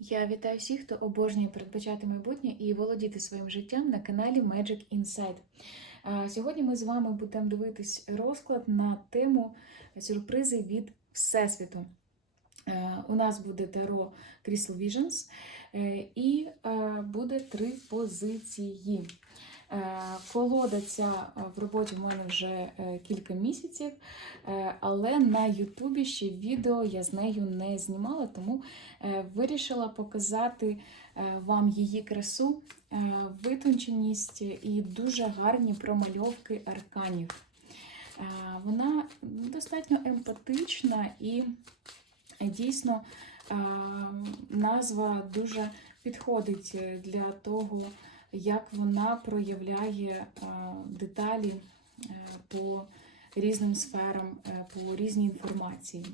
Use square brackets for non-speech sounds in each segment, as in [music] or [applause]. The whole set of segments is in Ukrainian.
Я вітаю всіх, хто обожнює передбачати майбутнє і володіти своїм життям на каналі Magic Insight. Сьогодні ми з вами будемо дивитись розклад на тему сюрпризи від Всесвіту. У нас буде Таро Crystal Visions е, і буде три позиції. Е, Колода ця е, в роботі в мене вже е, кілька місяців, але на Ютубі ще відео я з нею не знімала, тому вирішила показати вам її красу, витонченість і дуже гарні промальовки арканів. Вона достатньо емпатична і дійсно назва дуже підходить для того, як вона проявляє е, деталі е, по різним сферам, е, по різній інформації.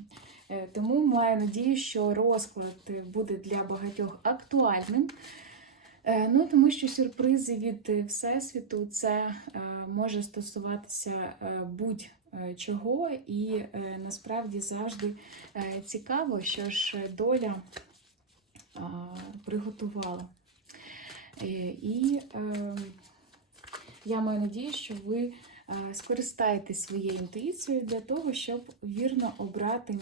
Тому маю надію, що розклад буде для багатьох актуальним. Ну, тому що сюрпризи від Всесвіту це може стосуватися будь-чого, і насправді завжди цікаво, що ж доля приготувала. Е, І е, я маю надію, що ви е, скористаєтесь своєю інтуїцією для того, щоб вірно обрати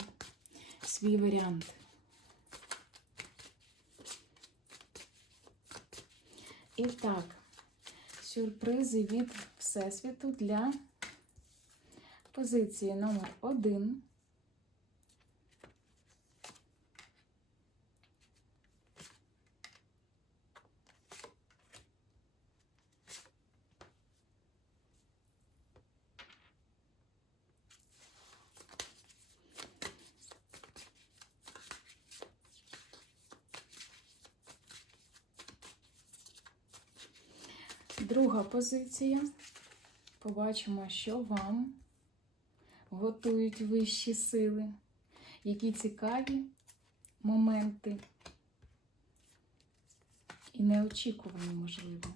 свій варіант. І так, сюрпризи від Всесвіту для позиції номер 1. Позиція. Побачимо, що вам готують вищі сили, які цікаві моменти і неочікувані, можливо.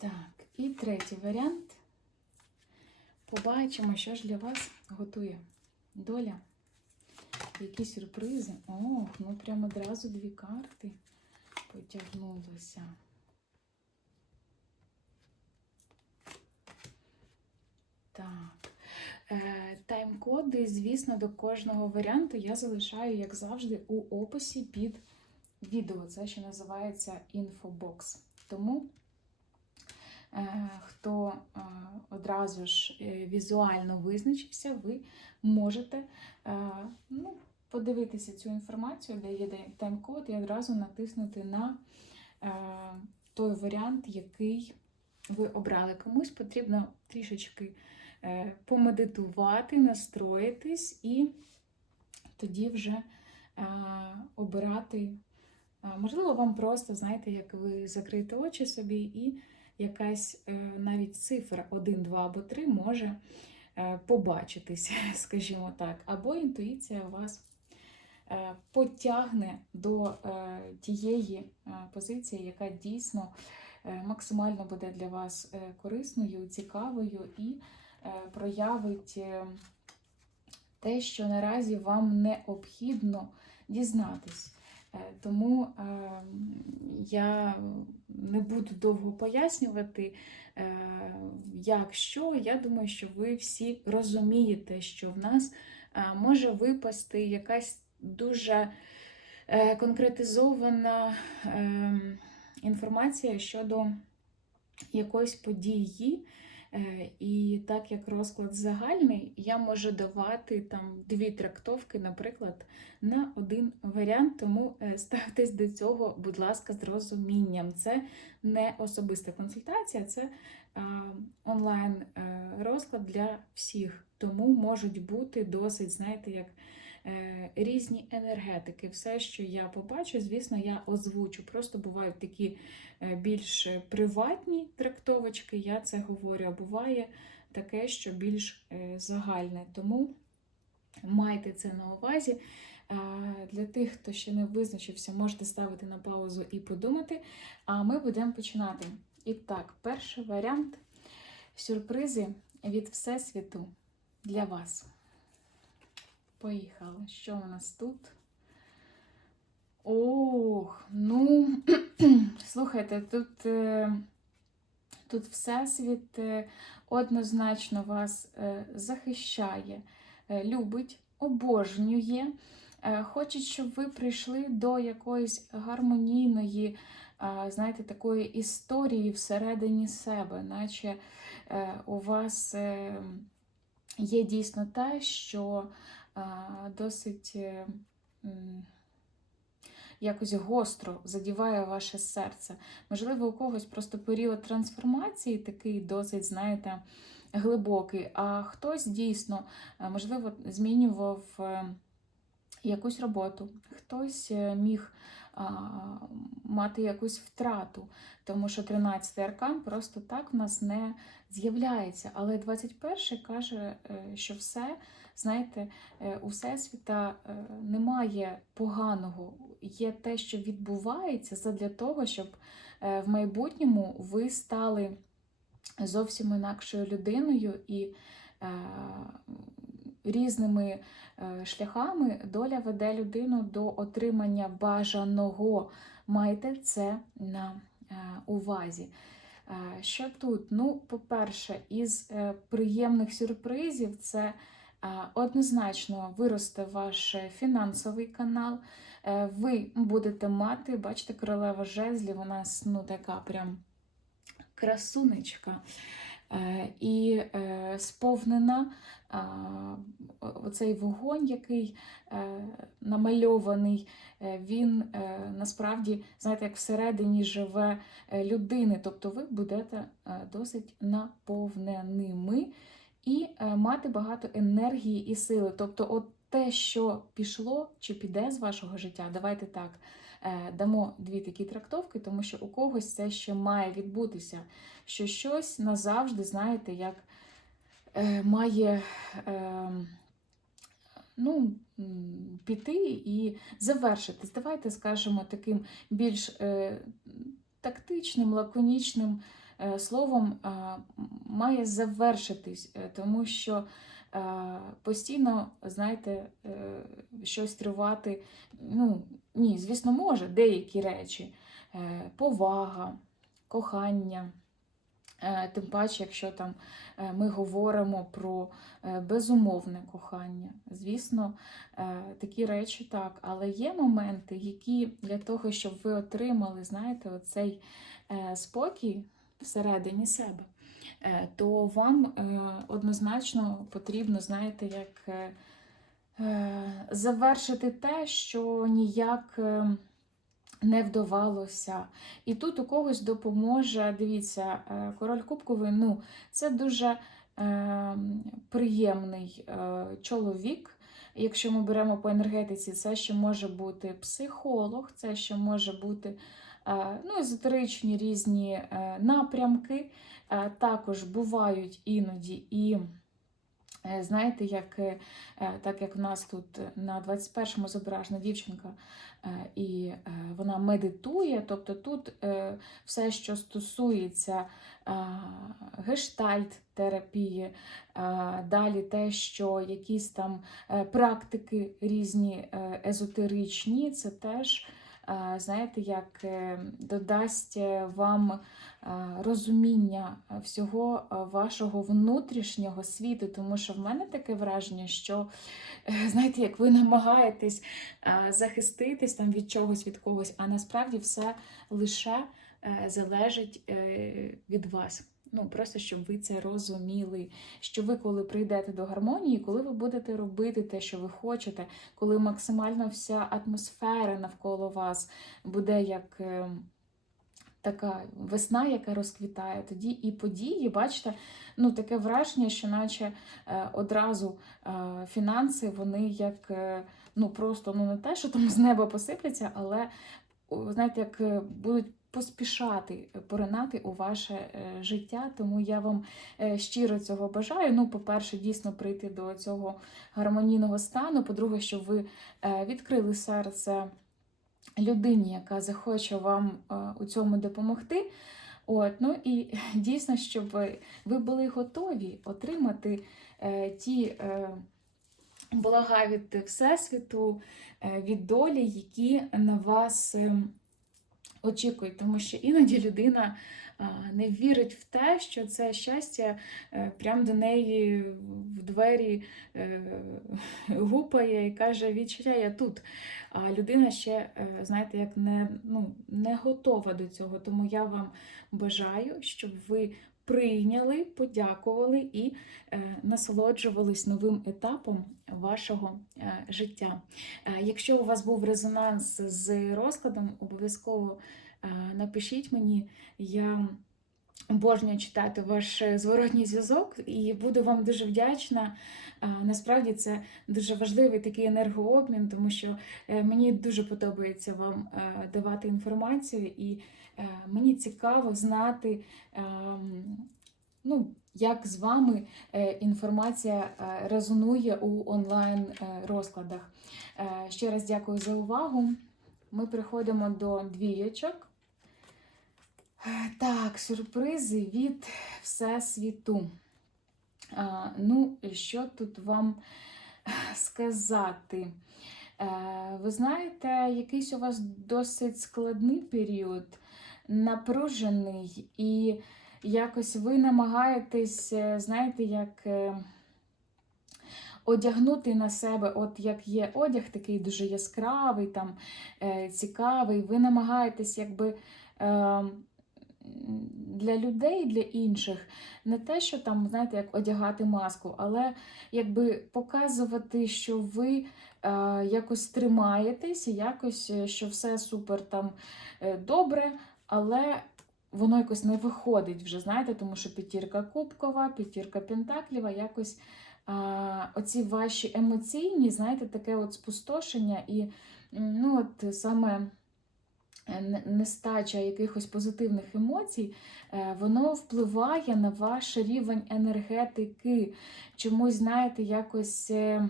Так, і третій варіант. Побачимо, що ж для вас готує доля. Які сюрпризи. Ох, ну прямо одразу дві карти потягнулися. Так. Е, Тайм-коди, звісно, до кожного варіанту я залишаю, як завжди, у описі під відео. Це ще називається інфобокс. Тому хто е, одразу ж е, візуально визначився, ви можете ну, подивитися цю інформацію, де є тайм-код, і одразу натиснути на той варіант, який ви обрали. Комусь потрібно трішечки помедитувати, настроїтись і тоді вже обирати. Можливо, вам просто, знаєте, як ви закриєте очі собі і якась е, навіть цифра 1, 2 або 3 може е, побачитись, [laughs] скажімо так, або інтуїція вас е, потягне до тієї позиції, яка дійсно максимально буде для вас корисною, цікавою і проявить те, що наразі вам необхідно дізнатись. Тому я не буду довго пояснювати, як що. Я думаю, що ви всі розумієте, що в нас може випасти якась дуже е, конкретизована ем, інформація щодо якоїсь події. Е, І так як розклад загальний, я можу давати там дві трактовки, наприклад, на один варіант, тому е, [laughs] ставтесь до цього, будь ласка, з розумінням. Це не особиста консультація, це онлайн е, розклад для всіх. Тому можуть бути досить, знаєте, як різні енергетики. Все, що я побачу, звісно, я озвучу. Просто бувають такі е, більш приватні трактовочки, я це говорю, а буває таке, що більш е, загальне. Тому майте це на увазі. Е, Для тих, хто ще не визначився, можете ставити на паузу і подумати. А ми будемо починати. І так, перший варіант сюрпризи від Всесвіту для вас. Поїхали. Що у нас тут? Ох, ну, [clears throat] слухайте, тут, е, тут Всесвіт е, однозначно вас е, захищає, любить, обожнює. Е, Хочуть, щоб ви прийшли до якоїсь гармонійної, знаєте, такої історії всередині себе, наче у вас є дійсно те, що досить е, якось гостро задіває ваше серце. Можливо, у когось просто період трансформації такий досить, знаєте, глибокий, а хтось дійсно, е, можливо, змінював. е, якусь роботу, хтось міг мати якусь втрату, тому що 13-й аркан просто так в нас не з'являється. Але 21-й каже, що все, знаєте, е, у Всесвіта е, немає поганого, є те, що відбувається задля того, щоб е, в майбутньому ви стали зовсім інакшою людиною і різними шляхами доля веде людину до отримання бажаного. Майте це на увазі. Що тут? Ну, по-перше, із приємних сюрпризів це однозначно виросте ваш фінансовий канал. Е, Ви будете мати, бачите, королева жезлів, у нас ну, така прям красунечка. Е, І е, сповнена оцей вогонь, який е, намальований, е, він е, насправді, знаєте, як всередині живе е, людини. Тобто ви будете е, досить наповненими і е, мати багато енергії і сили. Тобто, от те, що пішло чи піде з вашого життя, давайте так. е, Дамо дві такі трактовки, тому що у когось це ще має відбутися, що щось назавжди, знаєте, як е, має ну, піти і завершитись. Давайте скажемо таким більш е, тактичним, лаконічним словом, е, має завершитись, е, тому що е, постійно, знаєте, е, щось тривати. Ну, ні, звісно, може деякі речі, е, повага, кохання. Е, Тим паче, якщо там е, ми говоримо про е, безумовне кохання. Звісно, е, такі речі так, але є моменти, які для того, щоб ви отримали, знаєте, оцей е, спокій всередині себе, е, то вам е, однозначно потрібно, знаєте, як е, завершити те, що ніяк. не вдавалося. І тут у когось допоможе, дивіться, король Кубковий, ну, це дуже приємний чоловік. Якщо ми беремо по енергетиці, це ще може бути психолог, це ще може бути ну, езотеричні різні е, напрямки. Е, Також бувають іноді і. Е, Знаєте, як, е, е, так як в нас тут на 21-му зображена дівчинка, е, і е, вона медитує, тобто тут е, все, що стосується е, гештальт-терапії, е, далі те, що якісь там е, практики різні е, езотеричні, це теж, е, знаєте, як е, додасть е, вам розуміння всього вашого внутрішнього світу, тому що в мене таке враження, що е, знаєте, як ви намагаєтесь захиститись там від чогось, від когось, а насправді все лише залежить від вас. Ну, просто щоб ви це розуміли, що ви, коли прийдете до гармонії, коли ви будете робити те, що ви хочете, коли максимально вся атмосфера навколо вас буде як е, така весна, яка розквітає, тоді і події, бачите, ну таке враження, що наче е, одразу е, фінанси, вони як ну просто ну не те, що там з неба посипляться, але знаєте, як будуть поспішати поринати у ваше е, життя. Тому я вам е, щиро цього бажаю. Ну, по-перше, дійсно прийти до цього гармонійного стану. По-друге, щоб ви е, відкрили серце людині, яка захоче вам у цьому допомогти. От, ну і [laughs] дійсно, щоб ви були готові отримати е, ті е, блага від Всесвіту, е, від долі, які на вас е, очікують. Тому що іноді людина не вірить в те, що це щастя е, прямо до неї в двері е, гупає і каже, відчуття я тут. А людина ще, е, знаєте, як не, ну, не готова до цього. Тому я вам бажаю, щоб ви прийняли, подякували і е, насолоджувались новим етапом вашого е, життя. Е, Якщо у вас був резонанс з розкладом, обов'язково напишіть мені. Я обожнюю читати ваш е, зворотній зв'язок і буду вам дуже вдячна. Насправді це дуже важливий такий енергообмін, тому що е, мені дуже подобається вам е, давати інформацію, і мені цікаво знати, ем, ну, як з вами інформація резонує у онлайн розкладах. Ще раз дякую за увагу. Ми приходимо до двієчок. Е, Так, сюрпризи від Всесвіту. Ну, що тут вам сказати? Е, ви знаєте, якийсь у вас досить складний період, напружений, і якось ви намагаєтесь, е, знаєте, як. е, Одягнути на себе, от як є одяг такий дуже яскравий, там, е, цікавий, ви намагаєтесь якби е, для людей, для інших, не те, що там, знаєте, як одягати маску, але якби показувати, що ви е, якось тримаєтесь, якось, е, що все супер там е, добре, але воно якось не виходить вже, знаєте, тому що п'ятірка кубкова, п'ятірка пентакліва, якось а, оці ваші емоційні, знаєте, таке от спустошення і ну, от саме е, нестача якихось позитивних емоцій, е, воно впливає на ваш рівень енергетики. Чомусь, знаєте, якось, е,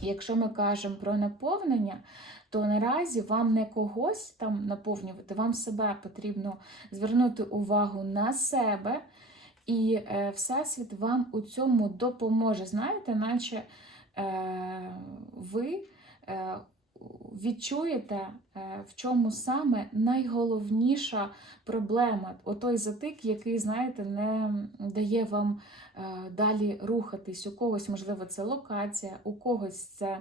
якщо ми кажемо про наповнення, то наразі вам не когось там наповнювати, вам себе потрібно звернути увагу на себе, і е, Всесвіт вам у цьому допоможе. Знаєте, наче е, ви е, відчуєте, е, в чому саме найголовніша проблема, отой затик, який, знаєте, не дає вам е, далі рухатись. У когось, можливо, це локація, у когось це,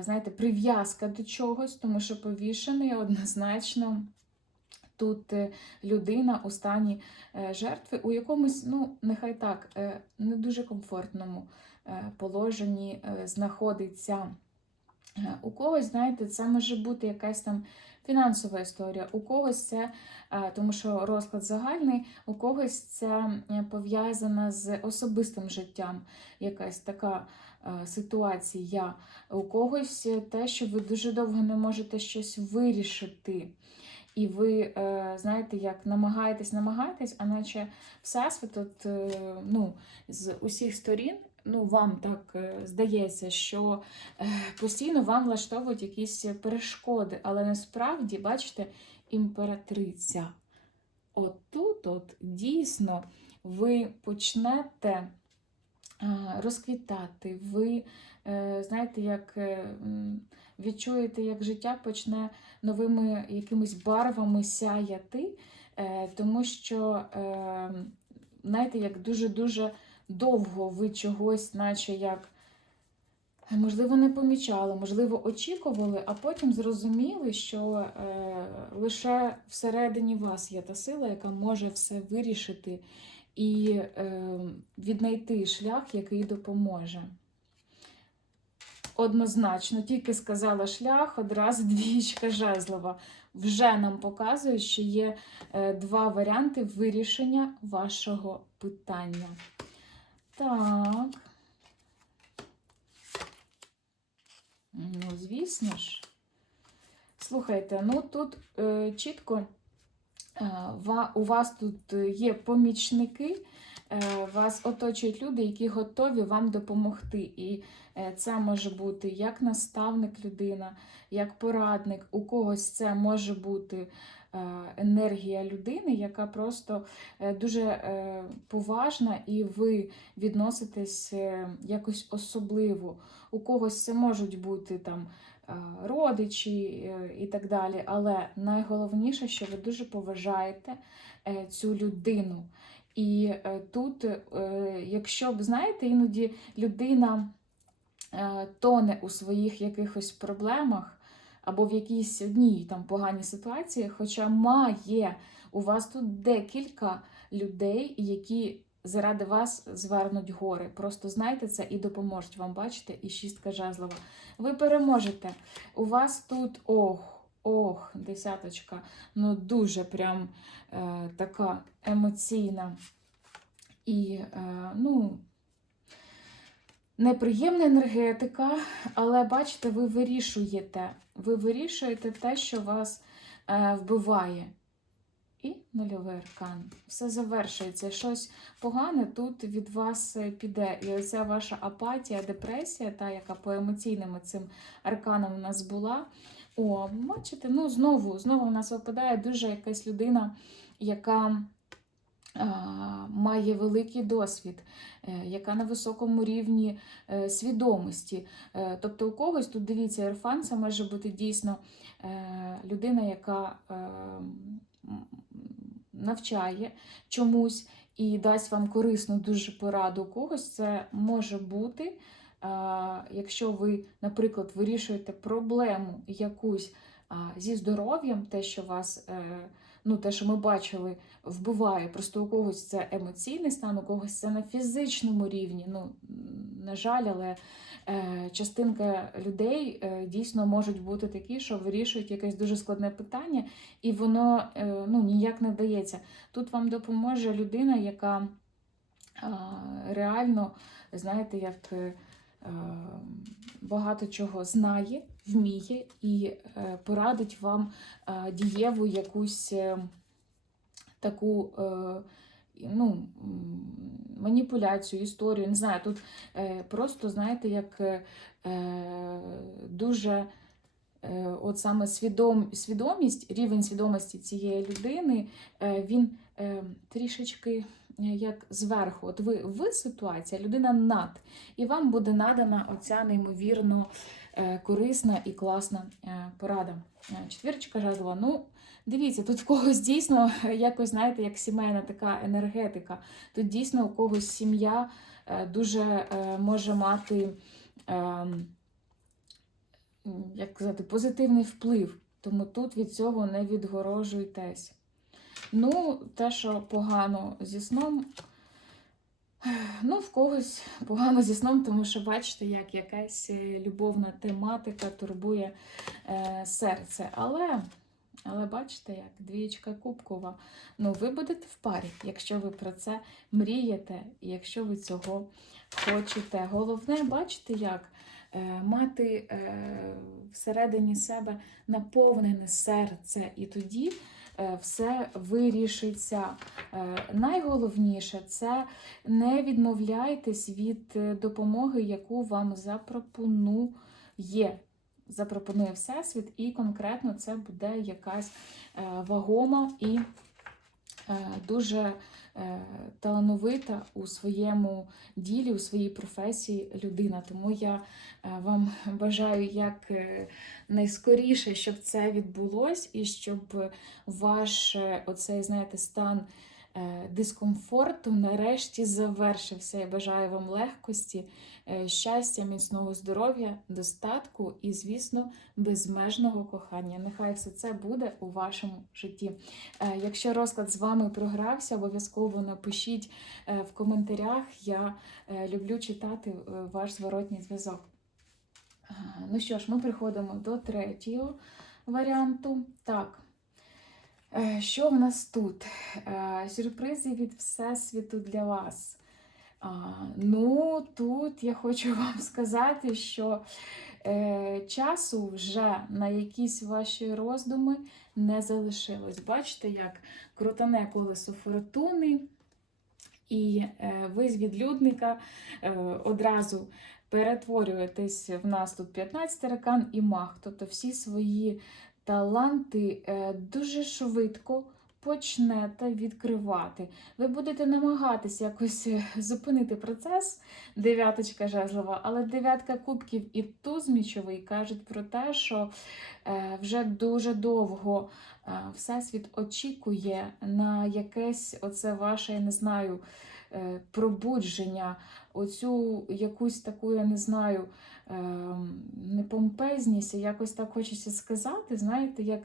знаєте, прив'язка до чогось, тому що повішений однозначно. Тут е, людина у стані е, жертви у якомусь, ну, нехай так, е, не дуже комфортному е, положенні е, знаходиться. Е, У когось, знаєте, це може бути якась там фінансова історія, у когось це, е, тому що розклад загальний, у когось це е, пов'язано з особистим життям, якась така ситуація. У когось те, що ви дуже довго не можете щось вирішити. І ви, знаєте, як намагаєтесь, намагаєтесь, а наче Всесвіт, от, ну, з усіх сторін, ну, вам так е, здається, що е, постійно вам влаштовують якісь перешкоди, але насправді, бачите, імператриця. От тут, от дійсно, ви почнете е, розквітати, ви знаєте, як відчуєте, як життя почне новими якимись барвами сяяти, тому що, знаєте, як дуже-дуже довго ви чогось, наче як, можливо, не помічали, можливо, очікували, а потім зрозуміли, що е, лише всередині вас є та сила, яка може все вирішити і е, віднайти шлях, який допоможе. Однозначно, тільки сказала шлях, одразу [laughs] двічка жезлова. Вже нам показує, що є е, два варіанти вирішення вашого питання. Так. Ну, звісно ж. Слухайте, ну тут е, чітко Е, У вас тут є помічники, е, вас оточують люди, які готові вам допомогти. І е, це може бути як наставник людина, як порадник. У когось це може бути енергія людини, яка просто е, дуже е, поважна, і ви відноситесь е, якось особливо. У когось це можуть бути там е, родичі е, і так далі. Але найголовніше, що ви дуже поважаєте е, цю людину. І е, тут, е, якщо б, знаєте, іноді людина е, тоне у своїх якихось проблемах або в якійсь одній там поганій ситуації, хоча має у вас тут декілька людей, які заради вас звернуть гори. Просто знайте це і допоможуть вам, бачите, і шістка жезлова. Ви переможете. У вас тут ох, ох, десяточка, ну дуже прям е, така емоційна і, е, ну, неприємна енергетика, але бачите, ви вирішуєте. Ви вирішуєте те, що вас е, вбиває. І нульовий аркан. Все завершується. Щось погане тут від вас е, піде. І оця ваша апатія, депресія, та, яка по емоційним цим арканам у нас була. О, бачите, ну знову, знову у нас випадає дуже якась людина, яка має великий досвід, е, яка на високому рівні е, свідомості. Е, Тобто у когось тут дивіться, Ерфан, це може бути дійсно е, людина, яка е, навчає чомусь і дасть вам корисну дуже пораду. У когось це може бути. Якщо ви, наприклад, вирішуєте проблему якусь зі здоров'ям, те, що вас, е, ну те, що ми бачили, вбиває. Просто у когось це емоційний стан, у когось це на фізичному рівні. Ну, на жаль, але е, частинка людей е, дійсно можуть бути такі, що вирішують якесь дуже складне питання, і воно ну, ніяк не дається. Тут вам допоможе людина, яка реально, знаєте, як. Багато чого знає, вміє і е, порадить вам е, дієву якусь е, таку ну, маніпуляцію, історію. Не знаю, тут просто, знаєте, як дуже от саме свідом, свідомість, рівень свідомості цієї людини, він трішечки як зверху. От ви в ситуації, людина над. І вам буде надана оця неймовірно е, корисна і класна е, порада. Е, Четвірочка жезлова. Ну, дивіться, тут в когось дійсно е, якось, знаєте, як сімейна така енергетика. Тут дійсно у когось сім'я е, дуже е, може мати. ем, як казати, позитивний вплив. Тому тут від цього не відгорожуйтесь. Ну, те, що погано зі сном, ну, в когось погано зі сном, тому що бачите, як якась е, любовна тематика турбує е, серце. Але, але бачите, як двієчка кубкова. Ну, ви будете в парі, якщо ви про це мрієте, якщо ви цього хочете. Головне, бачите, як е, мати е, всередині себе наповнене серце, і тоді все вирішиться. Е, Найголовніше це не відмовляйтесь від е, допомоги, яку вам запропонує. Запропонує Всесвіт, і конкретно це буде якась е, вагома і е, дуже е, талановита у своєму ділі, у своїй професії людина. Тому я е, вам [laughs] бажаю як е, найскоріше, щоб це відбулось, і щоб ваш е, оцей, знаєте, стан е, дискомфорту нарешті завершився. Я бажаю вам легкості, е, щастя, міцного здоров'я, достатку і, звісно, безмежного кохання. Нехай все це буде у вашому житті. Е, Якщо розклад з вами програвся, обов'язково напишіть е, в коментарях. Я е, люблю читати е, ваш зворотній зв'язок. Е, Ну що ж, ми приходимо до третього варіанту. Так. Е, Що в нас тут? Е, Сюрпризи від Всесвіту для вас. Ну, тут я хочу [laughs] вам сказати, що е, часу вже на якісь ваші роздуми не залишилось. Бачите, як крутане колесо фортуни, і ви з відлюдника одразу перетворюєтесь в нас тут 15 аркан і маг. Тобто всі свої таланти е, дуже швидко почнете відкривати. Ви будете намагатися якось е, зупинити процес, дев'яточка жезлова, але дев'ятка кубків і туз мічовий кажуть про те, що е, вже дуже довго Всесвіт очікує на якесь оце ваше, я не знаю, пробудження, оцю якусь таку, я не знаю, е, непомпезність, якось так хочеться сказати, знаєте, як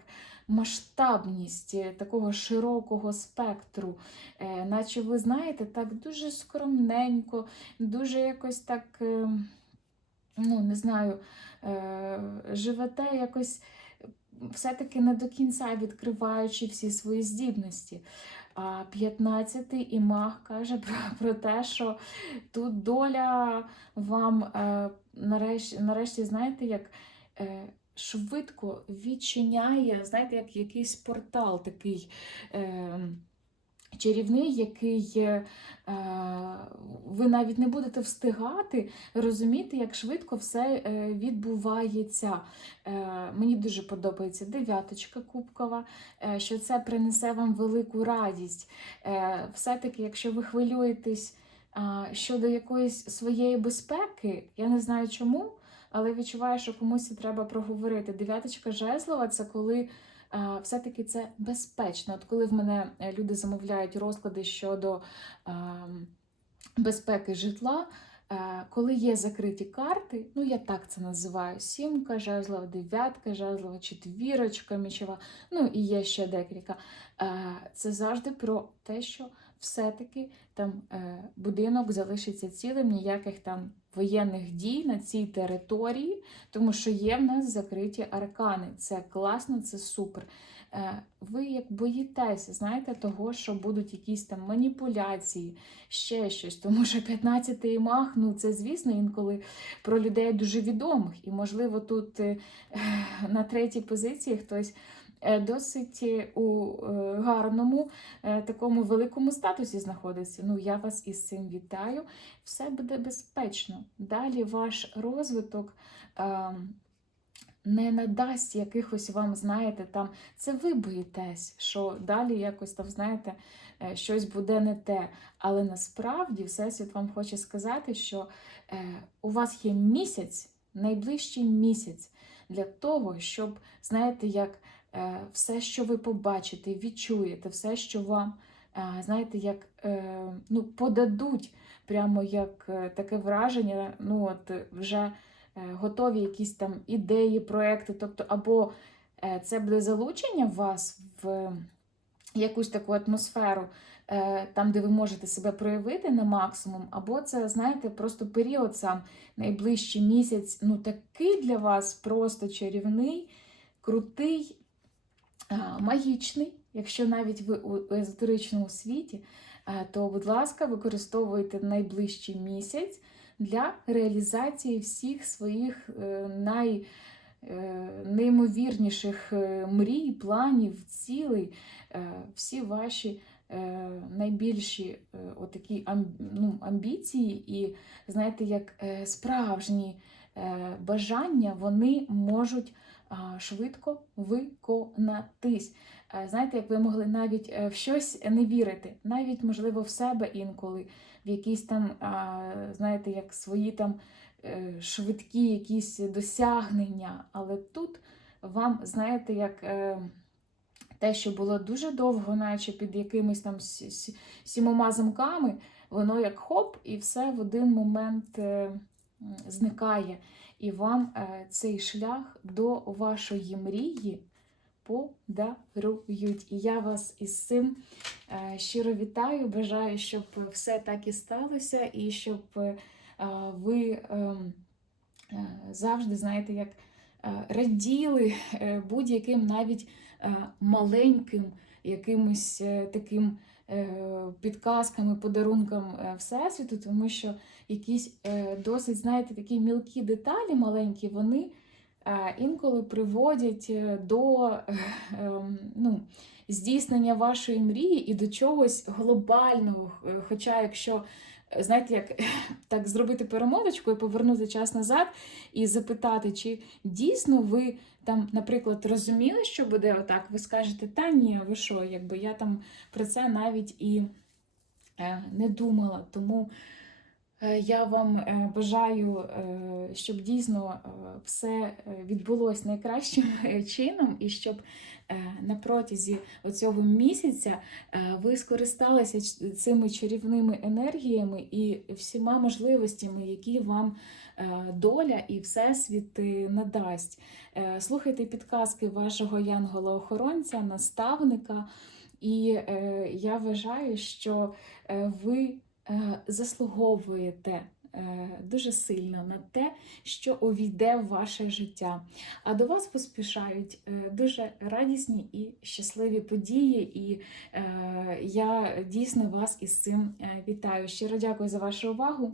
масштабність е, такого широкого спектру, Е, наче ви знаєте, так дуже скромненько, дуже якось так, е, ну, не знаю, живете якось все-таки не до кінця відкриваючи всі свої здібності. А 15-й імах каже [laughs] про, про те, що тут доля вам е, нарешті, нарешті, знаєте, як е, швидко відчиняє, знаєте, як якийсь портал такий. Е, Чарівний, який е, ви навіть не будете встигати розуміти, як швидко все е, відбувається. Е, мені дуже подобається дев'яточка кубкова, е, що це принесе вам велику радість. Е, Все-таки, якщо ви хвилюєтесь а, щодо якоїсь своєї безпеки, я не знаю чому, але відчуваю, що комусь треба проговорити. Дев'яточка жезлова це коли. А, Все-таки це безпечно. От коли в мене е, люди замовляють розклади щодо безпеки житла, е, коли є закриті карти, ну я так це називаю: сімка, жезлова, дев'ятка, жезлова, четвірочка, мічова, ну і є ще декілька. Е, Це завжди про те, що все-таки там е, будинок залишиться цілим, ніяких там воєнних дій на цій території, тому що є в нас закриті аркани. Це класно, це супер. Е, Ви як боїтеся, знаєте, того, що будуть якісь там маніпуляції, ще щось. Тому що 15-й мах, ну це, звісно, інколи про людей дуже відомих. І, можливо, тут е, на третій позиції хтось досить е, у е, гарному е, такому великому статусі знаходиться. Ну, я вас із цим вітаю. Все буде безпечно. Далі ваш розвиток. е, Не надасть якихось вам, знаєте, там це ви боїтесь, що далі якось там, знаєте, щось буде не те. Але насправді Всесвіт вам хоче сказати, що у вас є місяць, найближчий місяць для того, щоб, знаєте, як все, що ви побачите, відчуєте, все, що вам, е, знаєте, як е, ну, подадуть, прямо як е, таке враження, ну от е, вже е, готові якісь там ідеї, проекти, тобто, або е, це буде залучення вас в якусь таку атмосферу, е, там, де ви можете себе проявити на максимум, або це, знаєте, просто період сам найближчий місяць, ну такий для вас просто чарівний, крутий, магічний. Якщо навіть ви у езотеричному світі, то, будь ласка, використовуйте найближчий місяць для реалізації всіх своїх е, най, е, неймовірніших е, мрій, планів, цілей, всі ваші найбільші отакі ну, амбіції і, знаєте, як справжні бажання, вони можуть швидко виконатись. Е, Знаєте, як ви могли навіть е, в щось не вірити, навіть, можливо, в себе інколи, в якісь там, знаєте, як свої там е, швидкі якісь досягнення. Але тут вам, знаєте, як те, що було дуже довго, наче під якимись там сі- сі- сімома замками, воно як хоп, і все в один момент зникає. І вам е, цей шлях до вашої мрії подарують. І я вас із цим е, щиро вітаю. Бажаю, щоб все так і сталося, і щоб е, ви ем, завжди, знаєте, як раділи будь-яким навіть маленьким якимось таким підказками, подарункам е, Всесвіту, тому що якісь е, досить, знаєте, такі мілкі деталі маленькі, вони е, інколи приводять е, до е, ем, ну, здійснення вашої мрії і до чогось глобального. Е, Хоча, якщо е, знаєте, як [laughs] так зробити перемоточку і повернути час назад і запитати, чи дійсно ви там, наприклад, розуміли, що буде отак, ви скажете, та ні, ви що, якби я там про це навіть і е, не думала. Тому я вам е, бажаю, е, щоб дійсно е, все е, відбулось найкращим е, чином, і щоб е, на протязі оцього місяця е, ви скористалися цими чарівними енергіями і всіма можливостями, які вам е, доля і всесвіт е, надасть. Е, Слухайте підказки вашого янгола-охоронця, наставника, і е, я вважаю, що е, ви е, заслуговуєте е, дуже сильно на те, що увійде в ваше життя. А до вас поспішають е, дуже радісні і щасливі події, і е, я дійсно вас із цим е, вітаю. Щиро дякую за вашу увагу.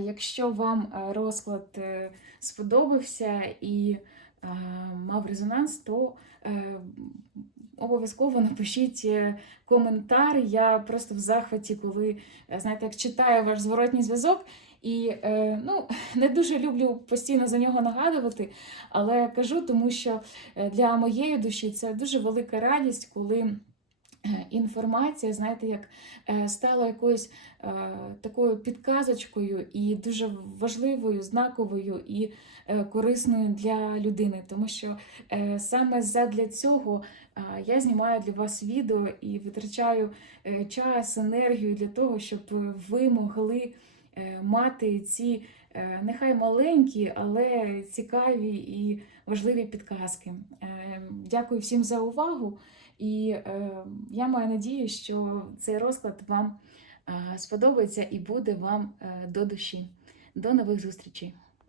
Якщо вам е, розклад е, сподобався і е, мав резонанс, то е, обов'язково напишіть е, коментар. Я просто в захваті, коли е, знаєте, як читаю ваш зворотній зв'язок. І е, ну, [laughs] не дуже люблю постійно за нього нагадувати, але кажу, тому що для моєї душі це дуже велика радість, коли інформація, знаєте, як стала якоюсь такою підказочкою і дуже важливою, знаковою і корисною для людини. Тому що саме задля цього я знімаю для вас відео і витрачаю е, час, енергію для того, щоб ви могли е, мати ці е, нехай маленькі, але цікаві і важливі підказки. Е, Дякую всім за увагу. І е, я маю надію, що цей розклад вам е, сподобається і буде вам е, до душі. До нових зустрічей!